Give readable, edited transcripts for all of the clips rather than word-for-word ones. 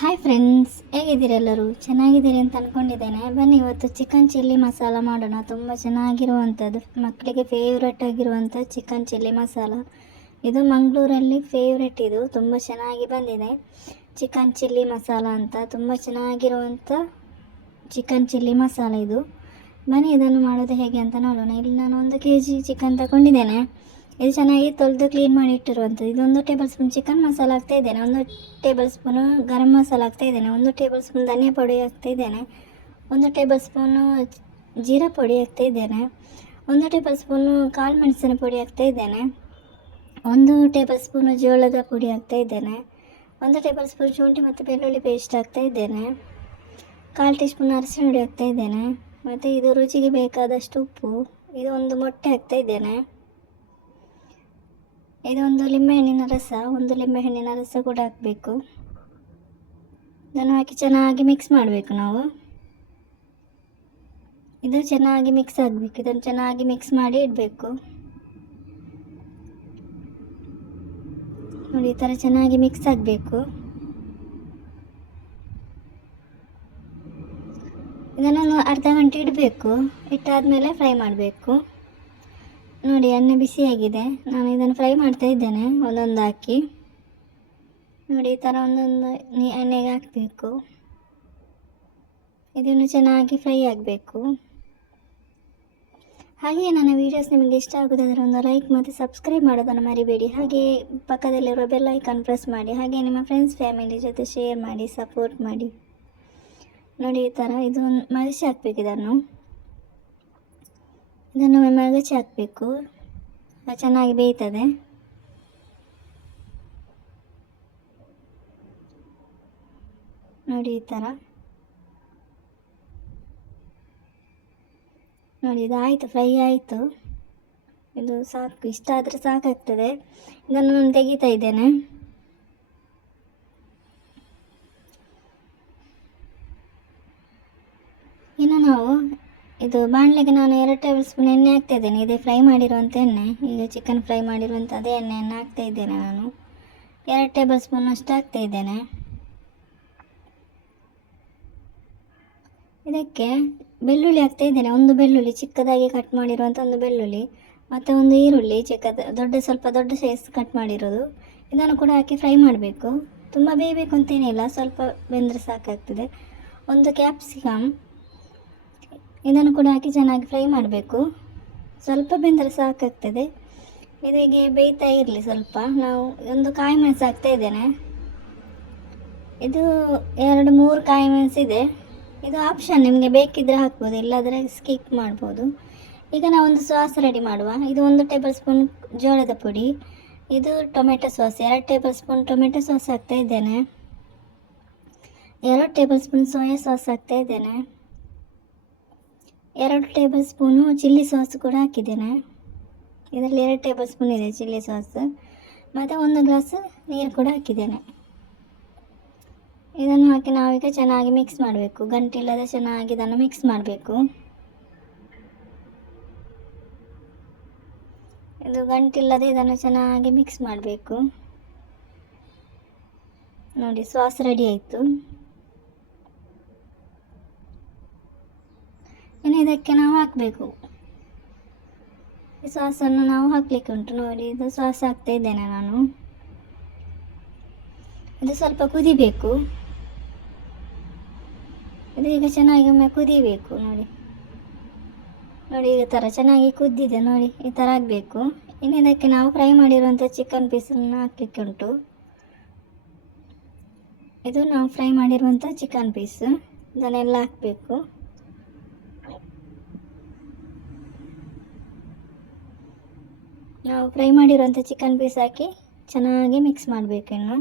Hi friends, ಹೇಗಿದ್ದೀರಿ? ಎಲ್ಲರೂ ಚೆನ್ನಾಗಿದ್ದೀರಿ ಅಂತ ಅಂದ್ಕೊಂಡಿದ್ದೇನೆ. ಬನ್ನಿ ಇವತ್ತು ಚಿಕನ್ ಚಿಲ್ಲಿ ಮಸಾಲ ಮಾಡೋಣ. ತುಂಬ ಚೆನ್ನಾಗಿರುವಂಥದ್ದು, ಮಕ್ಕಳಿಗೆ ಫೇವ್ರೆಟ್ ಆಗಿರುವಂಥ ಚಿಕನ್ ಚಿಲ್ಲಿ ಮಸಾಲ. ಇದು ಮಂಗಳೂರಲ್ಲಿ ಫೇವ್ರೆಟ್. ಇದು ತುಂಬ ಚೆನ್ನಾಗಿ ಬಂದಿದೆ. ಚಿಕನ್ ಚಿಲ್ಲಿ ಮಸಾಲ ಅಂತ ತುಂಬ ಚೆನ್ನಾಗಿರುವಂಥ ಚಿಕನ್ ಚಿಲ್ಲಿ ಮಸಾಲ ಇದು. ಬನ್ನಿ ಇದನ್ನು ಮಾಡೋದು ಹೇಗೆ ಅಂತ ನೋಡೋಣ. ಇಲ್ಲಿ ನಾನು 1 kg ಚಿಕನ್ ತಗೊಂಡಿದ್ದೇನೆ. ಇದು ಚೆನ್ನಾಗಿ ತೊಳೆದು ಕ್ಲೀನ್ ಮಾಡಿ ಇಟ್ಟಿರುವಂಥದ್ದು. ಇದು 1 ಟೇಬಲ್ ಸ್ಪೂನ್ ಚಿಕನ್ ಮಸಾಲ ಹಾಕ್ತಾ ಇದ್ದೇನೆ, 1 ಟೇಬಲ್ ಸ್ಪೂನು ಗರಂ ಮಸಾಲ ಹಾಕ್ತಾ ಇದ್ದೇನೆ, 1 ಟೇಬಲ್ ಸ್ಪೂನ್ ಧನಿಯಾ ಪುಡಿ ಹಾಕ್ತಾ ಇದ್ದೇನೆ, 1 ಟೇಬಲ್ ಸ್ಪೂನು ಜೀರಾ ಪುಡಿ ಹಾಕ್ತಾ ಇದ್ದೇನೆ, 1 ಟೇಬಲ್ ಸ್ಪೂನು ಕಾಳು ಮೆಣಸಿನ ಪುಡಿ ಹಾಕ್ತಾ ಇದ್ದೇನೆ, 1 ಟೇಬಲ್ ಸ್ಪೂನು ಜೋಳದ ಪುಡಿ ಹಾಕ್ತಾ ಇದ್ದೇನೆ, 1 ಟೇಬಲ್ ಸ್ಪೂನ್ ಶುಂಠಿ ಮತ್ತು ಬೆಳ್ಳುಳ್ಳಿ ಪೇಸ್ಟ್ ಹಾಕ್ತಾ ಇದ್ದೇನೆ, 1/4 ಟೀ ಸ್ಪೂನ್ ಅರಿಶಿನ ಹುಡಿ ಹಾಕ್ತಾ ಇದ್ದೇನೆ, ಮತ್ತು ಇದು ರುಚಿಗೆ ಬೇಕಾದಷ್ಟು ಉಪ್ಪು. ಇದು 1 ಮೊಟ್ಟೆ ಹಾಕ್ತಾ ಇದ್ದೇನೆ. ಇದು 1 ಲಿಂಬೆಹಣ್ಣಿನ ರಸ, 1 ಲಿಂಬೆಹಣ್ಣಿನ ರಸ ಕೂಡ ಹಾಕಬೇಕು. ಇದನ್ನು ಹಾಕಿ ಚೆನ್ನಾಗಿ ಮಿಕ್ಸ್ ಮಾಡಬೇಕು ನಾವು. ಇದು ಚೆನ್ನಾಗಿ ಮಿಕ್ಸ್ ಆಗಬೇಕು. ಇದನ್ನು ಚೆನ್ನಾಗಿ ಮಿಕ್ಸ್ ಮಾಡಿ ಇಡಬೇಕು. ನೋಡಿ, ಈ ಥರ ಚೆನ್ನಾಗಿ ಮಿಕ್ಸ್ ಆಗಬೇಕು. ಇದನ್ನು ಅರ್ಧ ಗಂಟೆ ಇಡಬೇಕು. ಇಟ್ಟಾದಮೇಲೆ ಫ್ರೈ ಮಾಡಬೇಕು. ನೋಡಿ, ಎಣ್ಣೆ ಬಿಸಿಯಾಗಿದೆ. ನಾನು ಇದನ್ನು ಫ್ರೈ ಮಾಡ್ತಾ ಇದ್ದೇನೆ, ಒಂದೊಂದು ಹಾಕಿ. ನೋಡಿ, ಈ ಥರ ಒಂದೊಂದು ಎಣ್ಣೆಗೆ ಹಾಕಬೇಕು. ಇದನ್ನು ಚೆನ್ನಾಗಿ ಫ್ರೈ ಆಗಬೇಕು. ಹಾಗೆಯೇ ನನ್ನ ವೀಡಿಯೋಸ್ ನಿಮಗೆ ಇಷ್ಟ ಆಗೋದಾದರೆ ಒಂದು ಲೈಕ್ ಮತ್ತು ಸಬ್ಸ್ಕ್ರೈಬ್ ಮಾಡೋದನ್ನು ಮರಿಬೇಡಿ. ಹಾಗೆಯೇ ಪಕ್ಕದಲ್ಲಿರುವ ಬೆಲ್ ಐಕಾನ್ ಪ್ರೆಸ್ ಮಾಡಿ. ಹಾಗೆಯೇ ನಿಮ್ಮ ಫ್ರೆಂಡ್ಸ್ ಫ್ಯಾಮಿಲಿ ಜೊತೆ ಶೇರ್ ಮಾಡಿ, ಸಪೋರ್ಟ್ ಮಾಡಿ. ನೋಡಿ, ಈ ಥರ ಇದು ಮಗಚಿ ಹಾಕಬೇಕು. ಇದನ್ನು ಮಗಚಿ ಹಾಕಬೇಕು. ಚೆನ್ನಾಗಿ ಬೇಯ್ತದೆ. ನೋಡಿ, ಈ ಥರ ನೋಡಿ, ಇದು ಆಯಿತು, ಫ್ರೈ ಆಯಿತು. ಇದು ಸಾಕು, ಇಷ್ಟ ಆದರೆ ಸಾಕಾಗ್ತದೆ. ಇದನ್ನು ನಾನು ತೆಗಿತಾ ಇದ್ದೇನೆ. ಇನ್ನು ನಾವು ಇದು ಬಾಣಲೆಗೆ ನಾನು 2 ಟೇಬಲ್ ಸ್ಪೂನ್ ಎಣ್ಣೆ ಹಾಕ್ತಾ ಇದ್ದೇನೆ. ಇದೇ ಫ್ರೈ ಮಾಡಿರುವಂಥ ಎಣ್ಣೆ, ಈಗ ಚಿಕನ್ ಫ್ರೈ ಮಾಡಿರುವಂಥ ಅದೇ ಎಣ್ಣೆಯನ್ನು ಹಾಕ್ತಾ ಇದ್ದೇನೆ. ನಾನು 2 ಟೇಬಲ್ ಸ್ಪೂನ್ ಅಷ್ಟು ಹಾಕ್ತಾ ಇದ್ದೇನೆ. ಇದಕ್ಕೆ ಬೆಳ್ಳುಳ್ಳಿ ಹಾಕ್ತಾ ಇದ್ದೇನೆ. 1 ಬೆಳ್ಳುಳ್ಳಿ ಚಿಕ್ಕದಾಗಿ ಕಟ್ ಮಾಡಿರುವಂಥ 1 ಬೆಳ್ಳುಳ್ಳಿ, ಮತ್ತು 1 ಈರುಳ್ಳಿ ಸ್ವಲ್ಪ ದೊಡ್ಡ ಸೈಜ್ ಕಟ್ ಮಾಡಿರೋದು. ಇದನ್ನು ಕೂಡ ಹಾಕಿ ಫ್ರೈ ಮಾಡಬೇಕು. ತುಂಬ ಬೇಯಬೇಕು ಅಂತೇನಿಲ್ಲ, ಸ್ವಲ್ಪ ಬೆಂದರೆ ಸಾಕಾಗ್ತದೆ. 1 ಕ್ಯಾಪ್ಸಿಕಮ್, ಇದನ್ನು ಕೂಡ ಹಾಕಿ ಚೆನ್ನಾಗಿ ಫ್ರೈ ಮಾಡಬೇಕು. ಸ್ವಲ್ಪ ಬೆಂದರೆ ಸಾಕಾಗ್ತದೆ. ಇದಕ್ಕೆ ಬೇಯ್ತಾ ಇರಲಿ ಸ್ವಲ್ಪ. ನಾವು 1 ಕಾಯಿ ಮೆಣಸು ಹಾಕ್ತಾ ಇದ್ದೇನೆ. ಇದು 2-3 ಕಾಯಿ ಮೆಣಸಿದೆ. ಇದು ಆಪ್ಷನ್, ನಿಮಗೆ ಬೇಕಿದ್ದರೆ ಹಾಕ್ಬೋದು, ಇಲ್ಲಾದರೆ ಸ್ಕಿಪ್ ಮಾಡ್ಬೋದು. ಈಗ ನಾವು ಒಂದು ಸಾಸ್ ರೆಡಿ ಮಾಡುವ. ಇದು 1 ಟೇಬಲ್ ಸ್ಪೂನ್ ಜೋಳದ ಪುಡಿ, ಇದು tomato sauce, 2 table spoon tomato sauce ಹಾಕ್ತಾ ಇದ್ದೇನೆ, 2 ಟೇಬಲ್ ಸ್ಪೂನ್ ಸೋಯಾ ಸಾಸ್ ಹಾಕ್ತಾ ಇದ್ದೇನೆ, 2 ಟೇಬಲ್ ಸ್ಪೂನು ಚಿಲ್ಲಿ ಸಾಸ್ ಕೂಡ ಹಾಕಿದ್ದೇನೆ. ಇದರಲ್ಲಿ 2 ಟೇಬಲ್ ಸ್ಪೂನ್ ಇದೆ ಚಿಲ್ಲಿ ಸಾಸ್, ಮತ್ತು 1 ಗ್ಲಾಸ್ ನೀರು ಕೂಡ ಹಾಕಿದ್ದೇನೆ. ಇದನ್ನು ಹಾಕಿ ನಾವೀಗ ಚೆನ್ನಾಗಿ ಮಿಕ್ಸ್ ಮಾಡಬೇಕು. ಗಂಟಿಲ್ಲದೆ ಚೆನ್ನಾಗಿ ಇದನ್ನು ಮಿಕ್ಸ್ ಮಾಡಬೇಕು. ಇದು ಗಂಟಿಲ್ಲದೆ ಇದನ್ನು ಚೆನ್ನಾಗಿ ಮಿಕ್ಸ್ ಮಾಡಬೇಕು. ನೋಡಿ, ಸಾಸ್ ರೆಡಿ ಆಯಿತು. ಇನ್ನು ಇದಕ್ಕೆ ನಾವು ಹಾಕಬೇಕು. ಈ ಸಾಸನ್ನು ನಾವು ಹಾಕಲಿಕ್ಕೆ ಉಂಟು. ನೋಡಿ, ಇದು ಸಾಸ್ ಹಾಕ್ತಾ ಇದ್ದೇನೆ ನಾನು. ಇದು ಸ್ವಲ್ಪ ಕುದಿಬೇಕು. ಇದು ಈಗ ಚೆನ್ನಾಗಿ ಒಮ್ಮೆ ಕುದಿಬೇಕು. ನೋಡಿ, ಈ ಥರ ಚೆನ್ನಾಗಿ ಕುದ್ದಿದೆ. ನೋಡಿ, ಈ ಥರ ಆಗಬೇಕು. ಇನ್ನು ಇದಕ್ಕೆ ನಾವು ಫ್ರೈ ಮಾಡಿರುವಂಥ ಚಿಕನ್ ಪೀಸನ್ನು ಹಾಕಲಿಕ್ಕೆ ಉಂಟು. ಇದು ನಾವು ಫ್ರೈ ಮಾಡಿರುವಂಥ ಚಿಕನ್ ಪೀಸ್, ಇದನ್ನೆಲ್ಲ ಹಾಕಬೇಕು. ನಾವು ಫ್ರೈ ಮಾಡಿರುವಂಥ ಚಿಕನ್ ಪೀಸ್ ಹಾಕಿ ಚೆನ್ನಾಗಿ ಮಿಕ್ಸ್ ಮಾಡಬೇಕು. ಇನ್ನು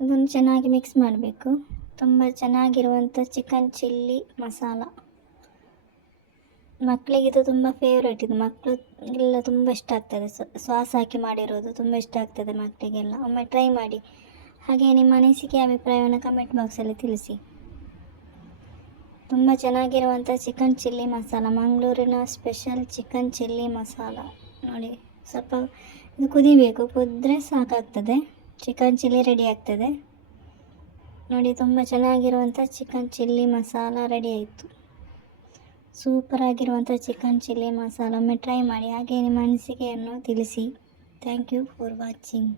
ಇದನ್ನು ಚೆನ್ನಾಗಿ ಮಿಕ್ಸ್ ಮಾಡಬೇಕು. ತುಂಬ ಚೆನ್ನಾಗಿರುವಂಥ ಚಿಕನ್ ಚಿಲ್ಲಿ ಮಸಾಲ. ಮಕ್ಕಳಿಗೆ ಇದು ತುಂಬ ಫೇವ್ರೇಟ್. ಇದು ಮಕ್ಕಳಿಗೆಲ್ಲ ತುಂಬ ಇಷ್ಟ ಆಗ್ತದೆ. ಸಾಸ್ ಹಾಕಿ ಮಾಡಿರೋದು ತುಂಬ ಇಷ್ಟ ಆಗ್ತದೆ ಮಕ್ಕಳಿಗೆಲ್ಲ. ಒಮ್ಮೆ ಟ್ರೈ ಮಾಡಿ. ಹಾಗೆ ನಿಮ್ಮ ಅನಿಸಿಕೆ ಅಭಿಪ್ರಾಯವನ್ನು ಕಮೆಂಟ್ ಬಾಕ್ಸಲ್ಲಿ ತಿಳಿಸಿ. ತುಂಬ ಚೆನ್ನಾಗಿರುವಂಥ ಚಿಕನ್ ಚಿಲ್ಲಿ ಮಸಾಲ, ಮಂಗಳೂರಿನ ಸ್ಪೆಷಲ್ ಚಿಕನ್ ಚಿಲ್ಲಿ ಮಸಾಲ. ನೋಡಿ ಸ್ವಲ್ಪ ಇದು ಕುದಿಬೇಕು, ಕುದ್ರೆ ಸಾಕಾಗ್ತದೆ, ಚಿಕನ್ ಚಿಲ್ಲಿ ರೆಡಿ ಆಗ್ತದೆ. ನೋಡಿ ತುಂಬ ಚೆನ್ನಾಗಿರುವಂಥ ಚಿಕನ್ ಚಿಲ್ಲಿ ಮಸಾಲ ರೆಡಿ ಆಯಿತು. ಸೂಪರ್ ಆಗಿರುವಂಥ ಚಿಕನ್ ಚಿಲ್ಲಿ ಮಸಾಲ ಒಮ್ಮೆ ಟ್ರೈ ಮಾಡಿ, ಹಾಗೆ ನಿಮ್ಮ ಅನಿಸಿಕೆಯನ್ನು ತಿಳಿಸಿ. Thank you for watching.